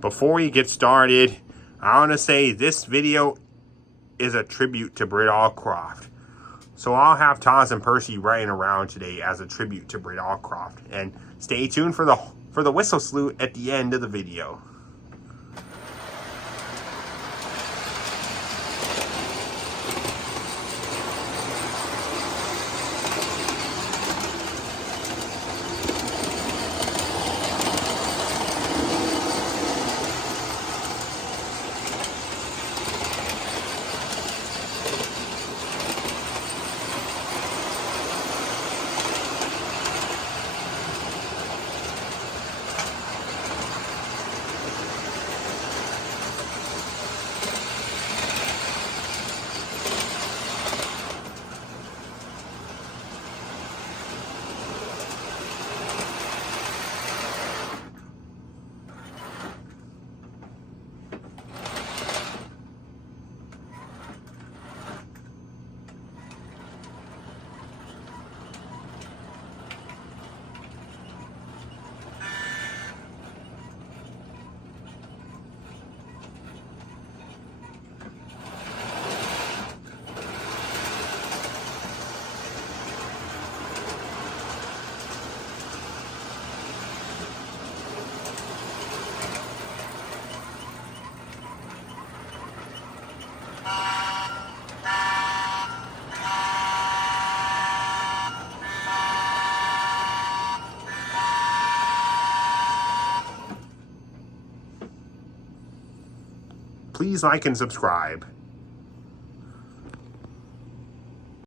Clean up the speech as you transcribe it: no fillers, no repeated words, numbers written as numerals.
Before we get started, I want to say this video is a tribute to Britt Allcroft. So I'll have Taz and Percy riding around today as a tribute to Britt Allcroft. And stay tuned for the whistle salute at the end of the video. Please like and subscribe.